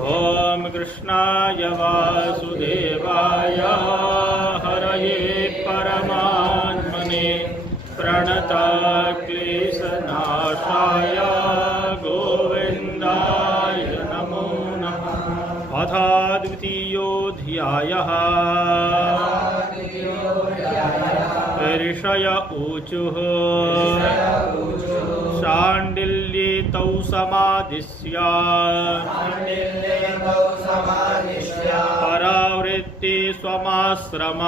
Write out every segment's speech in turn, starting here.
ॐ कृष्णाय वासुदेवाय हरये परमात्मने प्रणतक्लेशनाशाय गोविन्दाय नमो नमः। अथ द्वितीयोऽध्यायः। ऋषय ऊचुः शाण्डिल्ये तौ समादिश्य परावृत्ते स्वमाश्रम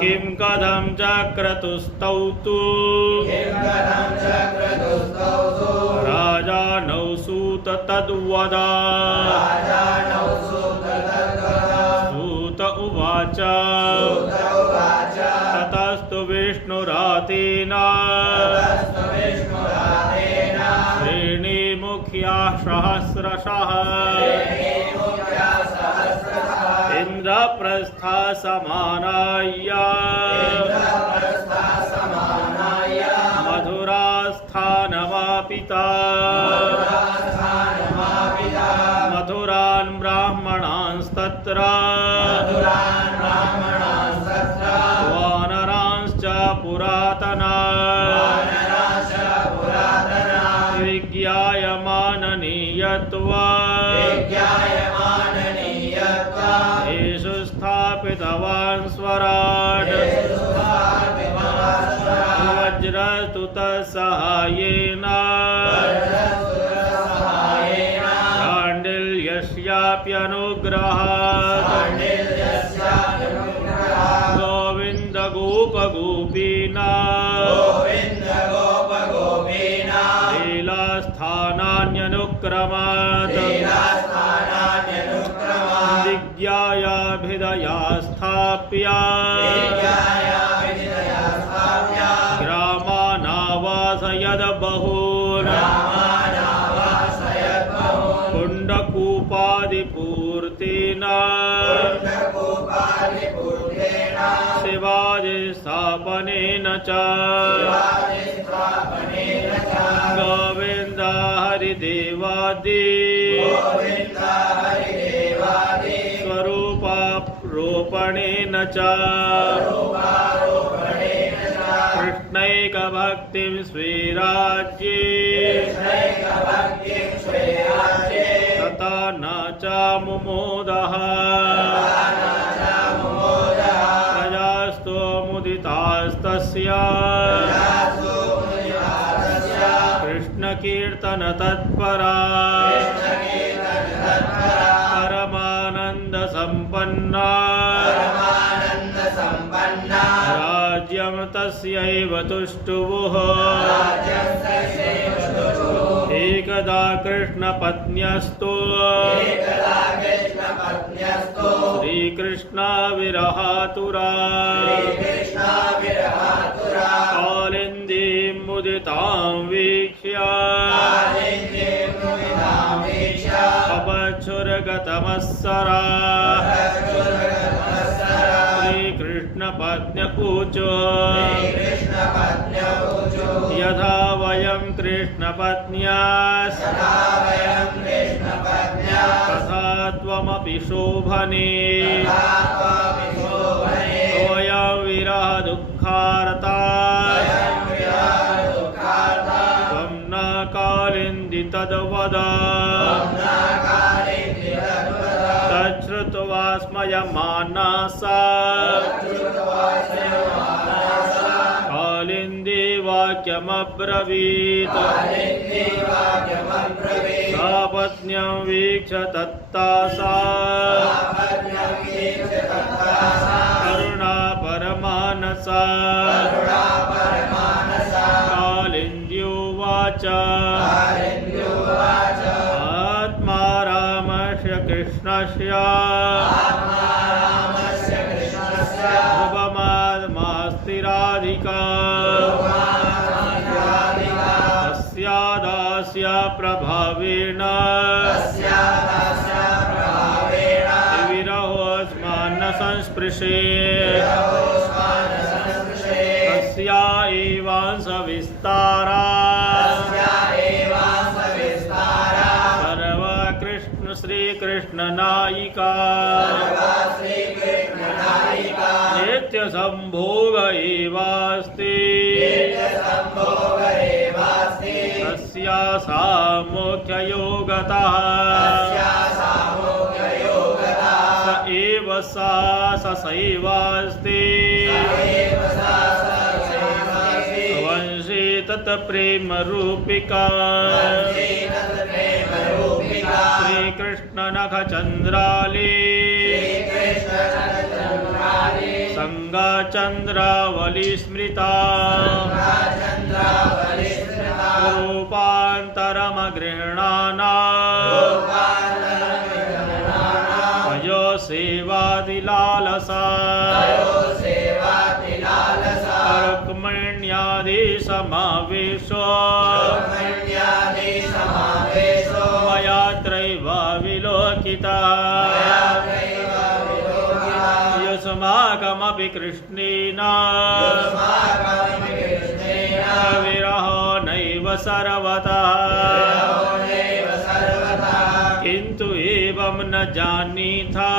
किं कथं चक्रतुस्तौ तु राजानौ सूत तद्वद। सूत उवाच ततस्तु विष्णुरातेन श्रेणीमुख्याः सहस्रशः इन्द्रप्रस्थसमानाय मधुरास्थानमापिता मधुरान् ब्राह्मणांस्तत्र वानरांश्च पुरातनान् विज्ञायमाननीयत्वा येषु स्थापितवान् स्वराट् वज्रस्तुतसहायेन शाण्डिल्यस्याप्यनुग्रहात् गोविन्द गोपगोपीना लीलास्थानान्यनुक्रमात् विज्ञायाभिधया स्थाप्य ग्रामानावासयद बहून् कुण्डकूपादिपूर्तेन शिवाजी स्थापनेन च गोविन्द हरिदेवादि स्वरूपारोपणेन च कृष्णैकभक्तिं स्वीराज्ये तथा न च मुमोदः प्रजास्तो मुदितास्तस्य कृष्णकीर्तनतत्परा परमानन्दसम्पन्ना राज्यं तस्यैव तुष्टुवुः। एकदा कृष्णपत्न्यस्तु श्रीकृष्णविरहातुरा कालिन्दीं मुदितां वीक्ष्य अपच्छुर्गतमत्सरा श्रीकृष्णपत्न्य ऊचु यथा वयं कृष्णपत्न्यास् तथा त्वमपि शोभने वयं विरह दुःखार्ता त्वं न कालिन्दी तद्वद। तच्छ्रुत्वा स्मयमानसा कालिन्दी वाक्यमब्रवीत् सापत्न्यं वीक्ष्य तत्तासा करुणा परमानसा कालिन्द्युवाच आत्मा रामस्य कृष्णस्य उपमास्ति राधिका तस्यादास्य प्रभावेण विरहोऽस्मान्न संस्पृशे तस्या एवांश विस्तारा श्रीकृष्णनायिका नित्यसंभोग एवास्ति तस्या सा मोक्षयोगतः स एव सा सैवास्ति वंशी तत्प्रेमरूपिका श्रीकृष्णनखचन्द्राली संगाचन्द्रावली स्मृता रूपान्तरमगृह्णाना सेवादिलालसा रुक्मिण्यादि समावेशो मयात्रैव विलोकिता युष्माकमपि कृष्णेन विरहो नैव सर्वतः किन्तु एवं न जानीथा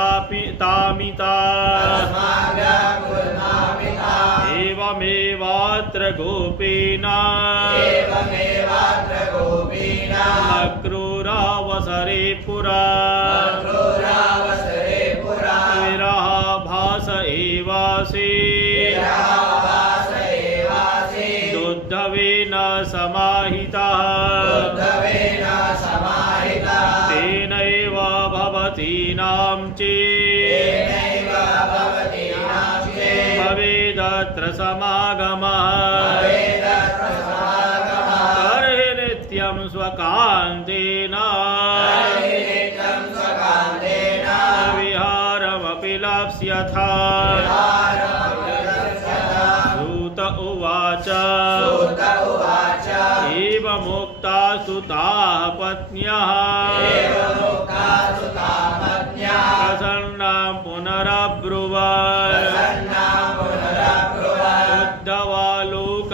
समाव्याकुलतामिता एवमेवात्र गोपेन अक्रूरावसरे पुरा विरहाभास एवासि दुद्धवेन समाहिता तेनैव भवतीनां चेत् भवेदत्र समागमः तर्हि नित्यं स्वकान्तेन विहारमपि लप्स्यथा सूत उवाच एवमुक्ता सुताः पत्न्यः प्रसन्नां पुनरब्रुवन्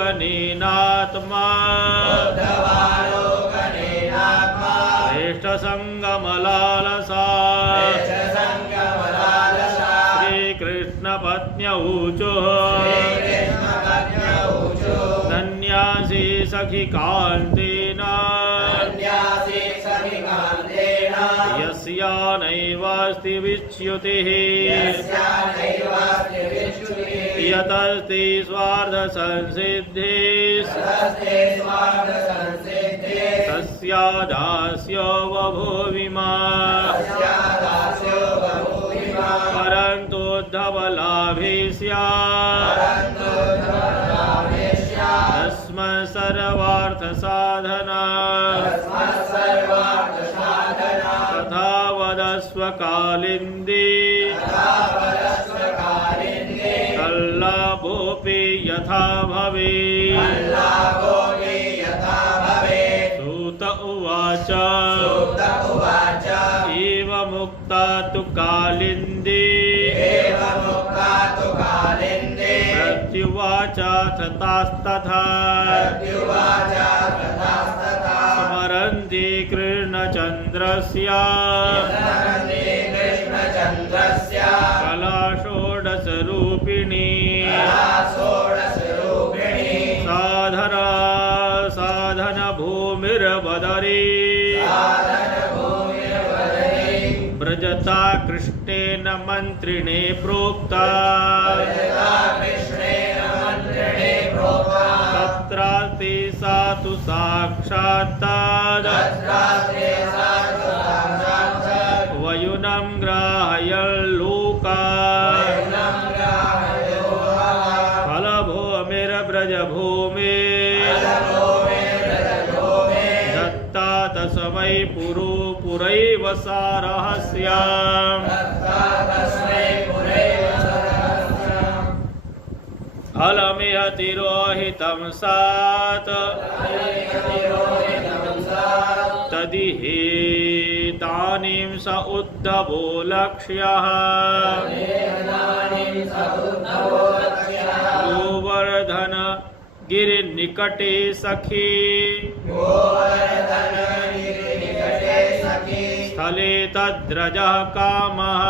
उद्धवालोकनेनात्मा श्रेष्ठसङ्गमलालसा श्रीकृष्णपत्न्यौचुः धन्यासि सखि कान्तेन यस्या नैवास्ति विच्युतिः यतस्ति स्वार्थसंसिद्धिः तस्या दास्यो बभूविमा परन्तु उद्धवलाभे स्यात् तस्मात् सर्वार्थसाधना तथा वदस्व कालिन्दी तल्लाभोऽपि यथा भवेत् सूत उवाच एवमुक्ता तु कालिन्दी प्रत्युवाच तथास्तथा स्मरन्ति कृष्णचन्द्रस्य कला षोडशरूपिणी साधनभूमिर्वदरी व्रजता कृष्णेन मन्त्रिणे प्रोक्ता तत्रास्ति सा तु साक्षात् वयुनं ग्राहयल्लोका फलभूमिर्व्रजभूमि दत्ता तस्मै पुरैव सा रहस्याम् फलमिह तिरोहितं सात् तदिहेतानीं स उद्धवो लक्ष्यः गिरिनिकटे सखी स्थले तद्रजः कामः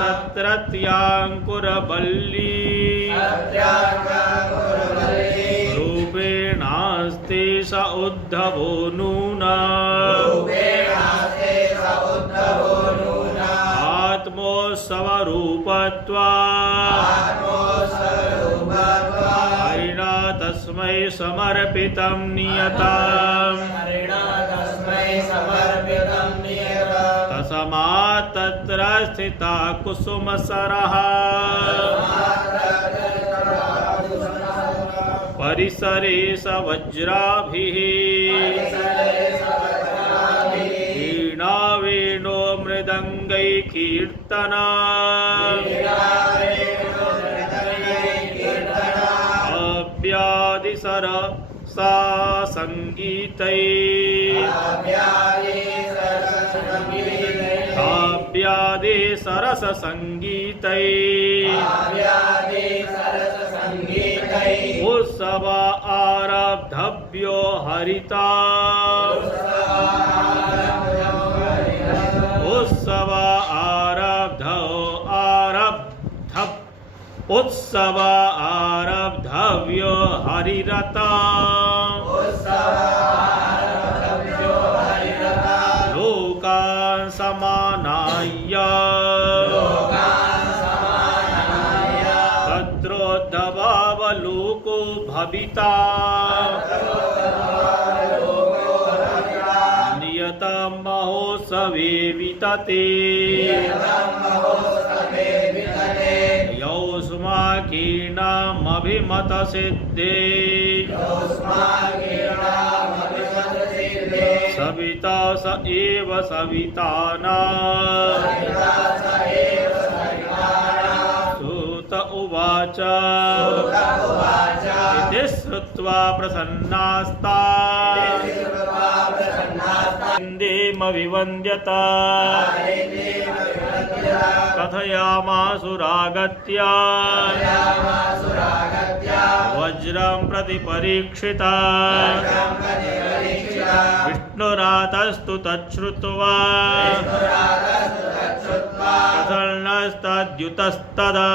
तत्रत्याङ्कुरवल्ली रूपेणास्ते स उद्धवो नूना आत्मोत्सवरूपत्वात् हरिणा तस्मै समर्पितं नियतम् तस्मात् तत्र स्थिता कुसुमसरः परिसरे स वज्राभिः वीणा वेणो मृदङ्गै कीर्तना अव्यादिसरसा सङ्गीतै काव्यादि सरस संगीतै उत्सव आरब्धव्यो हरिता उत्सव आरब्धव्यो हरिरता लोकान् समानाय तत्रोद्धवावलोको भविता नियतं महोत्सवे वितते यौष्माकीर्णामभिमतसिद्धे सविता स एव सवितानां सूत उवाच इति श्रुत्वा प्रसन्नास्ता इन्देमविवन्द्यत कथयामासुरागत्य वज्रं प्रति परीक्षिता विष्णुरातस्तु तच्छ्रुत्वा कथर्णस्तद्युतस्तदा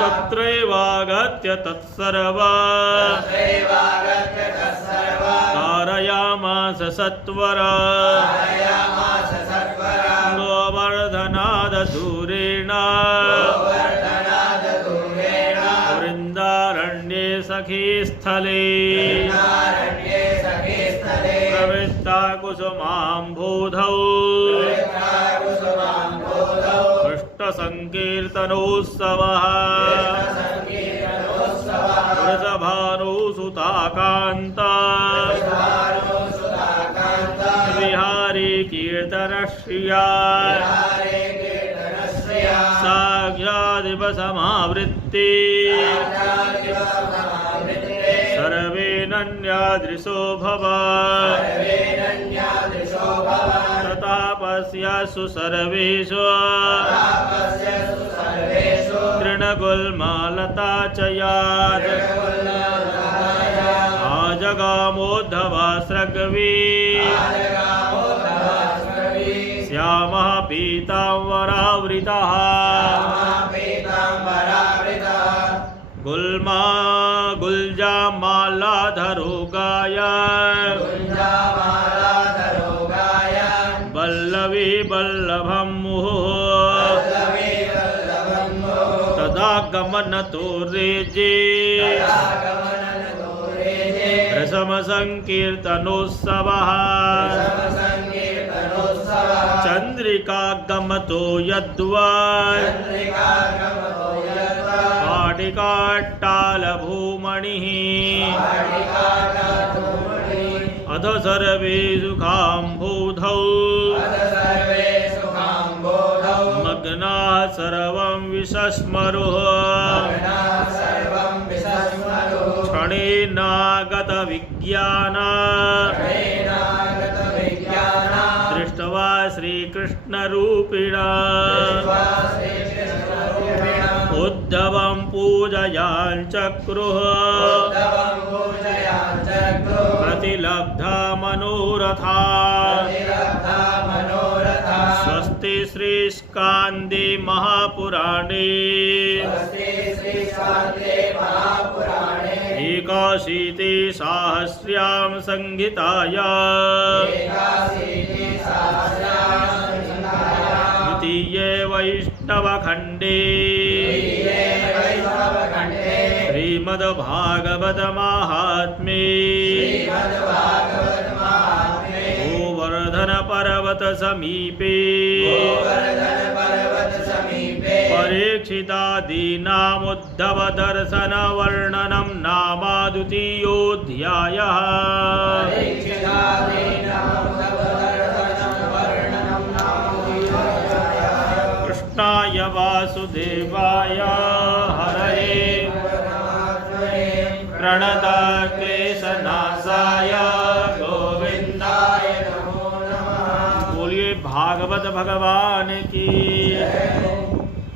तत्रैवागत्य तत्सर्वा कारयामास सत्वरा गोवर्धनादूरेण वृन्दारण्ये सखी स्थले प्रवृत्ता कुसुमाम्बोधौ कृष्णसङ्कीर्तनोत्सवः वृषभानुसुता कान्ता विहारी कीर्तनश्रिया साक्षादिव समावृत्ति सर्वेऽनन्यादृशो भव ततापस्यासु सर्वेषु तृणगुल्मालता च यात् आजगामोद्धवास्रग्वी श्यामः पीताम्बरावृतः गुल्मा गुल्जामालाधरो गायन् वल्लवी वल्लभं मुहुः तदा गमनतो रेजे रसमसंकीर्तनोत्सवः चन्द्रिकागमतो यद्वत् पाटिकाट्टालभूमणिः अथ सर्वे सुखाम्बोधौ मग्नाः सर्वं विसस्मरुः क्षणेनागतविज्ञाना दृष्ट्वा श्रीकृष्णरूपिणा उद्धवं पूजयाञ्चक्रुः प्रतिलब्धा मनोरथा स्वस्ति श्रीस्कान्दे महापुराणे एकाशीति साहस्र्यां संहिताया द्वितीये वैष्णवखण्डे श्रीमद्भागवत महात्म्ये गोवर्धन पर्वत समीपे परीक्षितादीनामुद्धव दर्शन वर्णनं नाम द्वितीयोऽध्यायः। कृष्णाय वासुदेवाय हरये प्रणतक्लेशनाशाय गोविन्दाय नमो नमः। बोलिए भागवत भगवान की।